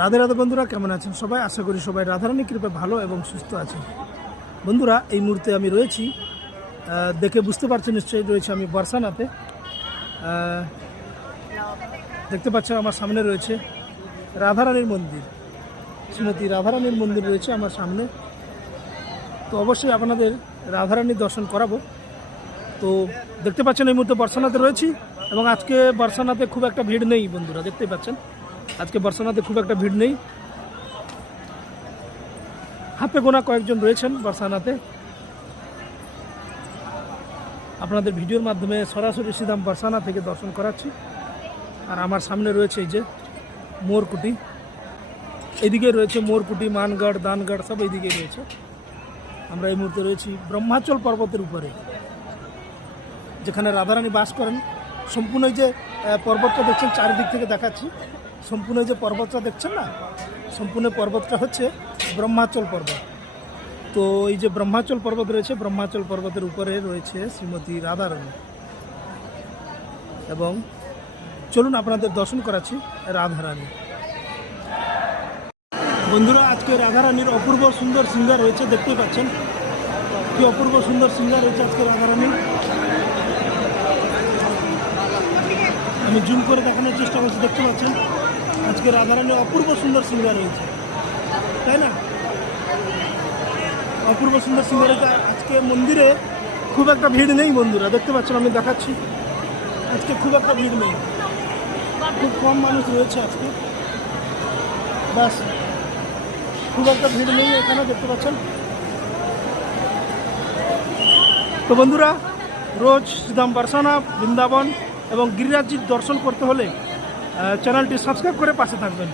রাধে রাধে বন্ধুরা, কেমন আছেন সবাই? আশা করি সবাই রাধারানী কৃপায় ভালো এবং সুস্থ আছেন। বন্ধুরা, এই মুহূর্তে আমি রয়েছি, দেখে বুঝতে পারছেন নিশ্চয়ই, রয়েছে আমি বর্ষানাতে। দেখতে পাচ্ছেন আমার সামনে রয়েছে রাধারানীর মন্দির, শ্রীমতী রাধারানীর মন্দির রয়েছে আমার সামনে। তো অবশ্যই আপনাদের রাধারানীর দর্শন করাবো। তো দেখতে পাচ্ছেন এই মুহূর্তে বর্ষানাতে রয়েছি, এবং আজকে বর্ষানাতে খুব একটা ভিড় নেই বন্ধুরা, দেখতে পাচ্ছেন আজকে বর্ষানাতে খুব একটা ভিড় নেই। হাতে গোনা কয়েকজন রয়েছেন বর্ষানাতে। আপনাদের ভিডিওর মাধ্যমে সরাসরি সিধাম বর্ষানা থেকে দর্শন করাচ্ছি। আর আমার সামনে রয়েছে এই যে মোরকুটি, এইদিকে রয়েছে মোরকুটি, মানগড়, দানগড় সব এইদিকে রয়েছে। আমরা এই মুহূর্তে রয়েছি ব্রহ্মাচল পর্বতের উপরে, যেখানে রাধারানী বাস করেন। সম্পূর্ণ এই যে পর্বতটা দেখছেন, চারিদিক থেকে দেখাচ্ছি, সম্পূর্ণ যে পর্বতটা দেখছেন না, সম্পূর্ণ পর্বতটা হচ্ছে ব্রহ্মাচল পর্বত। তো এই যে ব্রহ্মাচল পর্বত রয়েছে, ব্রহ্মাচল পর্বতের উপরে রয়েছে শ্রীমতী রাধারানী। এবং চলুন আপনাদের দর্শন করাচ্ছি রাধারানী। বন্ধুরা, আজকে রাধারানীর অপূর্ব সুন্দর সিঙ্গার রয়েছে, দেখতেই পাচ্ছেন কি অপূর্ব সুন্দর সিঙ্গার রয়েছে আজকে রাধারানী। আমি জুম করে দেখানোর চেষ্টা করছি, দেখতে পাচ্ছেন আজকে রাধারানীর অপূর্ব সুন্দর সিঙ্গার রয়েছে, তাই না? অপূর্ব সুন্দর সিঙ্গার রয়েছে। আজকে মন্দিরে খুব একটা ভিড় নেই বন্ধুরা, দেখতে পাচ্ছেন আমি দেখাচ্ছি, আজকে খুব একটা ভিড় নেই, খুব কম মানুষ রয়েছে আজকে, ব্যাস, খুব একটা ভিড় নেই এখানে, দেখতে পাচ্ছেন। তো বন্ধুরা, রোজ সিধাম বর্ষানা, বৃন্দাবন এবং গিরিরাজজির দর্শন করতে হলে চ্যানেলটি সাবস্ক্রাইব করে পাশে থাকবেন।